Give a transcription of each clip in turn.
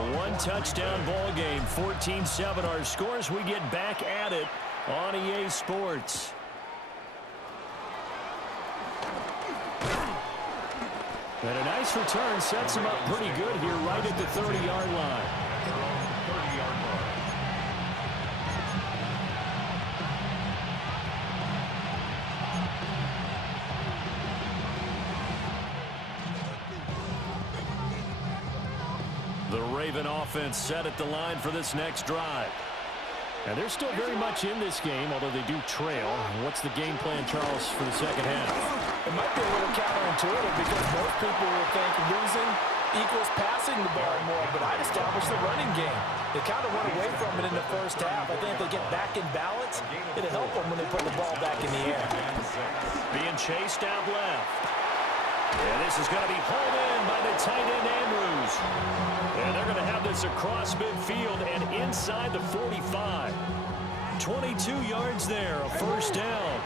A one-touchdown ball game, 14-7 our scores. We get back at it on EA Sports. And a nice return sets him up pretty good here right at the 30-yard line. The Raven offense set at the line for this next drive. And they're still very much in this game, although they do trail. What's the game plan, Charles, for the second half? It might be a little counterintuitive because most people will think losing equals passing the ball more, but I'd establish the running game. They kind of went away from it in the first half. I think if they get back in balance, it'll help them when they put the ball back in the air. Being chased out left. And this is going to be hauled in by the tight end, Andrews. And they're going to have this across midfield and inside the 45. 22 yards there, a first down.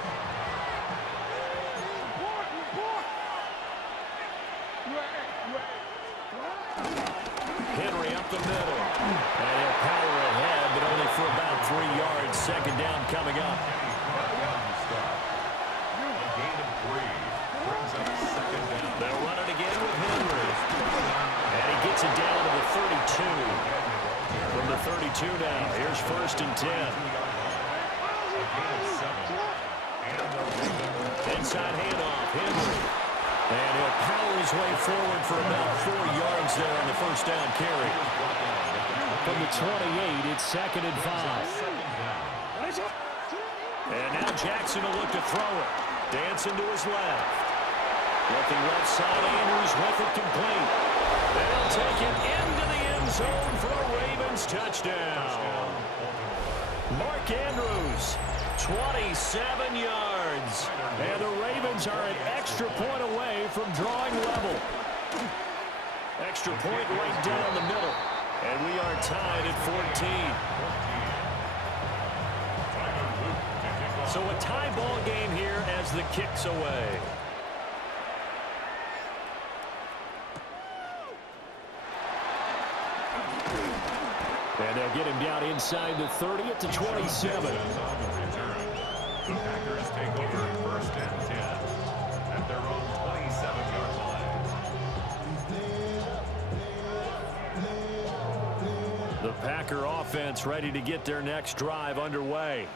Henry up the middle. And he'll power ahead, but only for about 3 yards. Second down coming up. They'll run it again with Henry. And he gets it down to the 32. From the 32 now, here's 1st and 10. Inside handoff, Henry. And he'll power his way forward for about 4 yards there on the first down carry. From the 28, it's 2nd and 5. And now Jackson will look to throw it. Dancing to his left. Looking left side, Andrews with it complete. They'll take it into the end zone for a Ravens touchdown. Mark Andrews, 27 yards. And the Ravens are an extra point away from drawing level. Extra point right down the middle. And we are tied at 14. So a tie ball game here as the kick's away. And they'll get him down inside the 30 at the 27. The Packers take over 1st and 10 at their own 27-yard line. The Packer offense ready to get their next drive underway.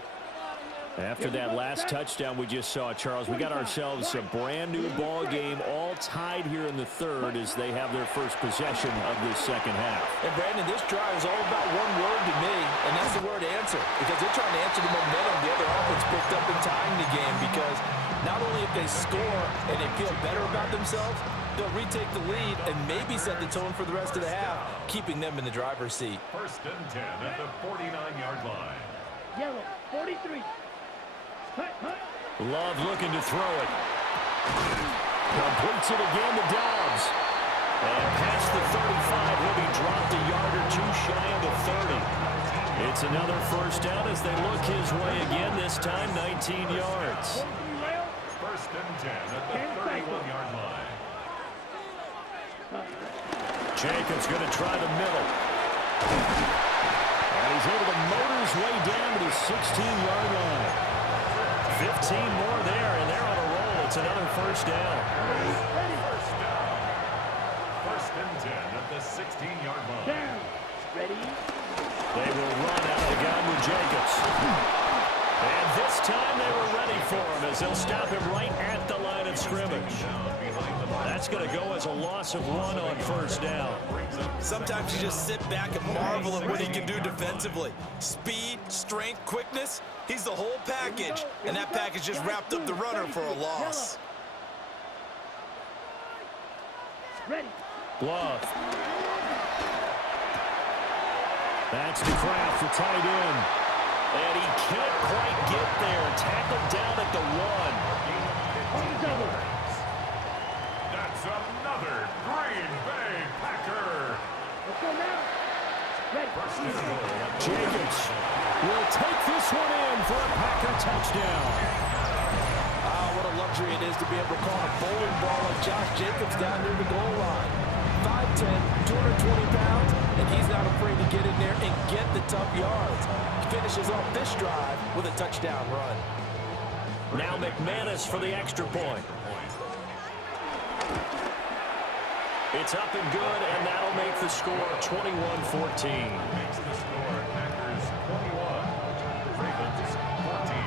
After that last touchdown we just saw, Charles, we got ourselves a brand new ball game, all tied here in the 3rd as they have their first possession of this second half. And Brandon, this drive is all about one word to me, and that's the word answer. Because they're trying to answer the momentum the other offense picked up in tying the game. Because not only if they score and they feel better about themselves, they'll retake the lead and maybe set the tone for the rest of the half, keeping them in the driver's seat. 1st and 10 at the 49-yard line. Yellow, 43. Love looking to throw it. Completes it again to Dobbs. And past the 35, he'll be dropped a yard or two shy of the 30. It's another first down as they look his way again, this time 19 yards. 1st and 10 at the 31-yard line. Jacobs going to try the middle. And he's able to motor his way down to the 16-yard line. 15 more there, and they're on a roll. It's another first down. 1st and 10 at the 16-yard line. Down. Ready? They will run out of the gun with Jacobs. And this time they were ready for him as they'll stop him right at the line of scrimmage. That's going to go as a loss of 1 on first down. Sometimes you just sit back and marvel at what he can do defensively. Speed, strength, quickness. He's the whole package, and that package just wrapped up the runner for a loss. Ready. Glove. That's the Kraft for tight end. And he can't quite get there. Tackled down at the 1. That's another Green Bay Packer. Let's go now. Ready. Jacobs will take this one in for a Packer touchdown. What a luxury it is to be able to call a bowling ball like Josh Jacobs down near the goal line. 5'10", 220 pounds. and he's not afraid to get in there and get the tough yards. He finishes off this drive with a touchdown run. Now McManus for the extra point. It's up and good, and that'll make the score 21-14. Makes the score Packers 21, Ravens 14.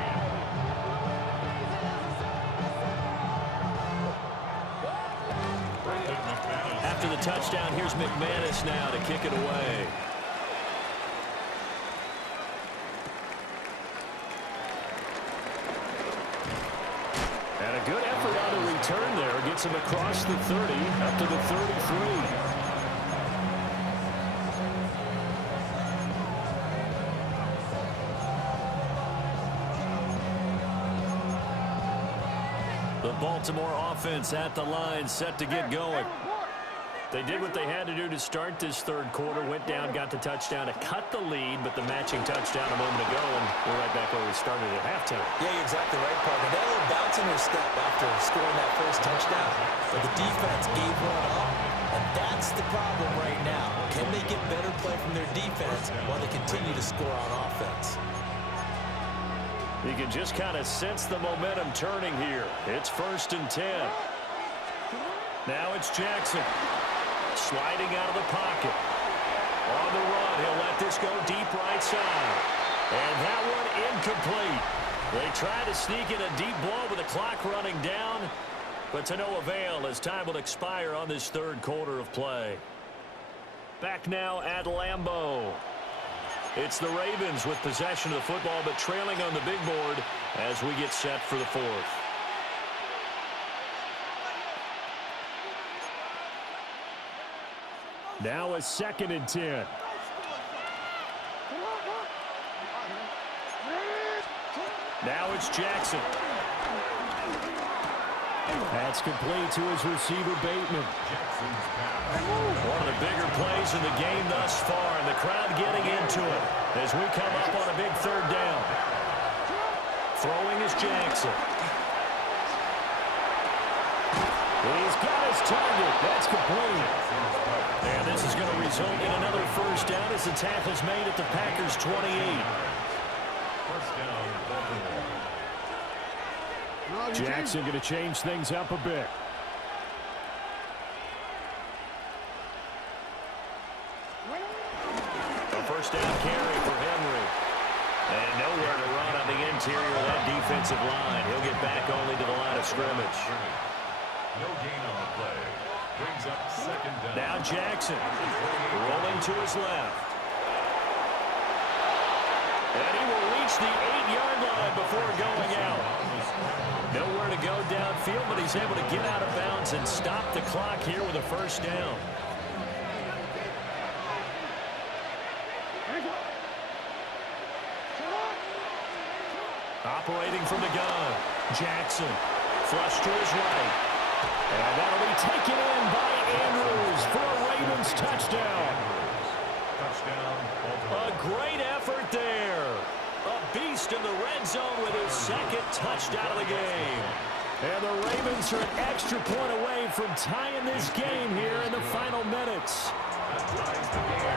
After the touchdown, here's McManus now to kick it away. And a good effort on the return there. Gets him across the 30, up to the 33. The Baltimore offense at the line, set to get going. They did what they had to do to start this third quarter, went down, got the touchdown to cut the lead, but the matching touchdown a moment ago, and we're right back where we started at halftime. Yeah, you're exactly right, partner. That little bounce in their step after scoring that first touchdown, but the defense gave one up, and that's the problem right now. Can they get better play from their defense while they continue to score on offense? You can just kind of sense the momentum turning here. It's 1st and 10. Now it's Jackson. Sliding out of the pocket. On the run, he'll let this go deep right side. And that one incomplete. They try to sneak in a deep blow with the clock running down, but to no avail as time will expire on this third quarter of play. Back now at Lambeau. It's the Ravens with possession of the football, but trailing on the big board as we get set for the fourth. Now a 2nd and 10. Now it's Jackson. That's complete to his receiver, Bateman. One of the bigger plays in the game thus far, and the crowd getting into it as we come up on a big 3rd down. Throwing is Jackson. He's got his target. That's complete. And this is going to result in another 1st down as the tackle's made at the Packers' 28. 1st down, Baltimore. Jackson going to change things up a bit. A 1st down carry for Henry. And nowhere to run on the interior of that defensive line. He'll get back only to the line of scrimmage. No gain on the play. Brings up 2nd down. Now Jackson rolling to his left. And he will reach the 8-yard line before going out. Nowhere to go downfield, but he's able to get out of bounds and stop the clock here with a 1st down. Operating from the gun, Jackson. Flush to his right. And that'll be taken in by Andrews for a Ravens touchdown. Touchdown, Baltimore. A great effort there. A beast in the red zone with his 2nd touchdown of the game. And the Ravens are an extra point away from tying this game here in the final minutes.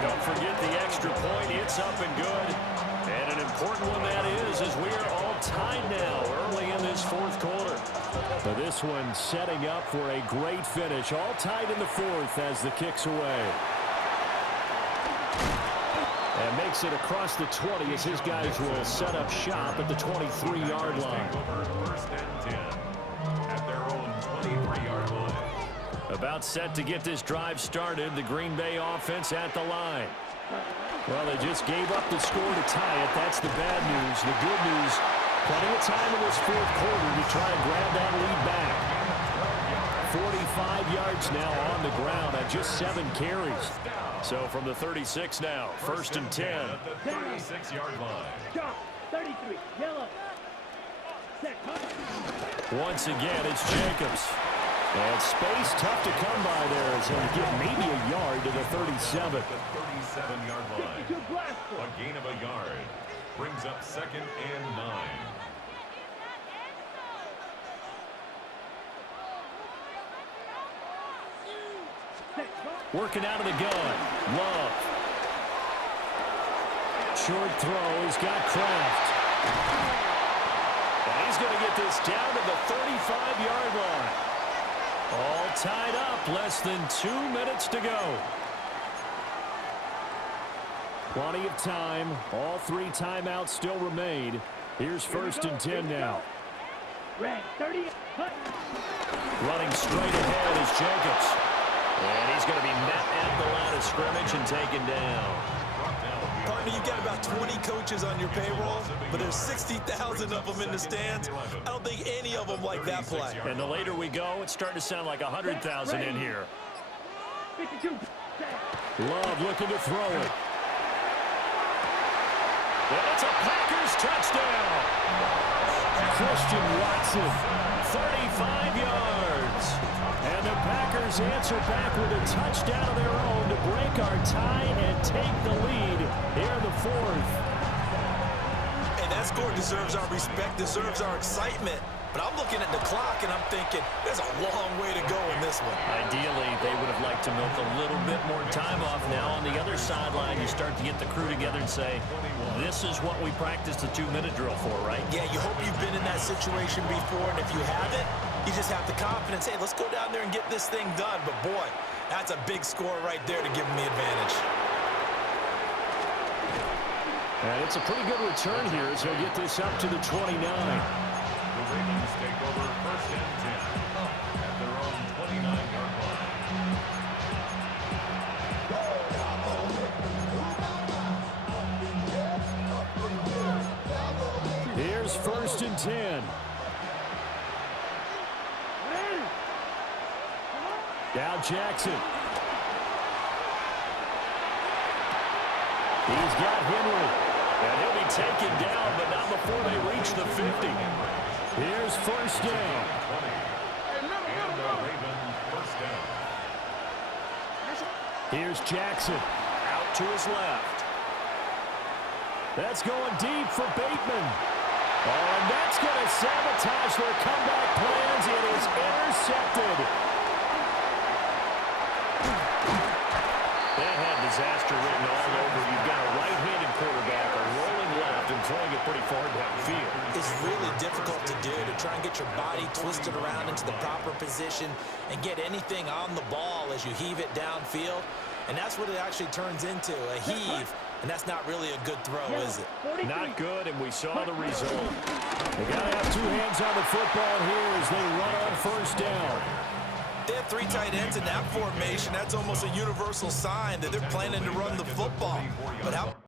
Don't forget the extra point. It's up and good. And an important one that is, as we are all tied now early in this 4th quarter. But this one setting up for a great finish. All tied in the 4th as the kick's away. And makes it across the 20 as his guys will set up shop at the 23-yard line. 1st and 10 at their own 23-yard line. About set to get this drive started. The Green Bay offense at the line. Well, they just gave up the score to tie it. That's the bad news. The good news, plenty of time in this 4th quarter to try and grab that lead back. 45 yards now on the ground at just 7 carries. So from the 36 now, 1st and 10. At the 36-yard line. Jump. 33. Yellow. Set. Once again, it's Jacobs. And space tough to come by there as he'll get maybe a yard to the 37. At the 37-yard line. 52 blast. A gain of a yard. Brings up 2nd and 9. Working out of the gun. Love. Short throw. He's got Kraft. And he's going to get this down to the 35-yard line. All tied up. Less than 2 minutes to go. Plenty of time. All 3 timeouts still remain. Here's 1st and 10 now. Red 30. Running straight ahead is Jacobs. And he's going to be met at the line of scrimmage and taken down. Partner, you've got about 20 coaches on your payroll, but there's 60,000 of them in the stands. I don't think any of them like that play. And the later we go, it's starting to sound like 100,000 in here. 52. Love looking to throw it. And it's a Packers touchdown. Christian Watson, 35 yards. And the Packers answer back with a touchdown of their own to break our tie and take the lead here in the 4th. And that score deserves our respect, deserves our excitement. But I'm looking at the clock, and I'm thinking there's a long way to go in this one. Ideally, they would have liked to milk a little bit more time off. Now on the other sideline, you start to get the crew together and say, this is what we practiced the 2-minute drill for, right? Yeah, you hope you've been in that situation before, and if you haven't, you just have the confidence, hey, let's go down there and get this thing done. But, boy, that's a big score right there to give them the advantage. And it's a pretty good return here as he'll get this up to the 29. The Ravens take over 1st and 10 at their own 29-yard line. Here's 1st and 10. Now Jackson. He's got Henry. And he'll be taken down, but not before they reach the 50. Here's 1st down. And the Ravens 1st down. Here's Jackson. Out to his left. That's going deep for Bateman. Oh, and that's going to sabotage their comeback plans. It is intercepted. They had disaster written all over. You've got a right-handed quarterback, a rolling left, and throwing it pretty far downfield. It's really difficult to do, to try and get your body twisted around into the proper position and get anything on the ball as you heave it downfield. And that's what it actually turns into, a heave. And that's not really a good throw, is it? Not good, and we saw the result. They got to have 2 hands on the football here as they run on 1st down. They have 3 tight ends in that formation. That's almost a universal sign that they're planning to run the football. But how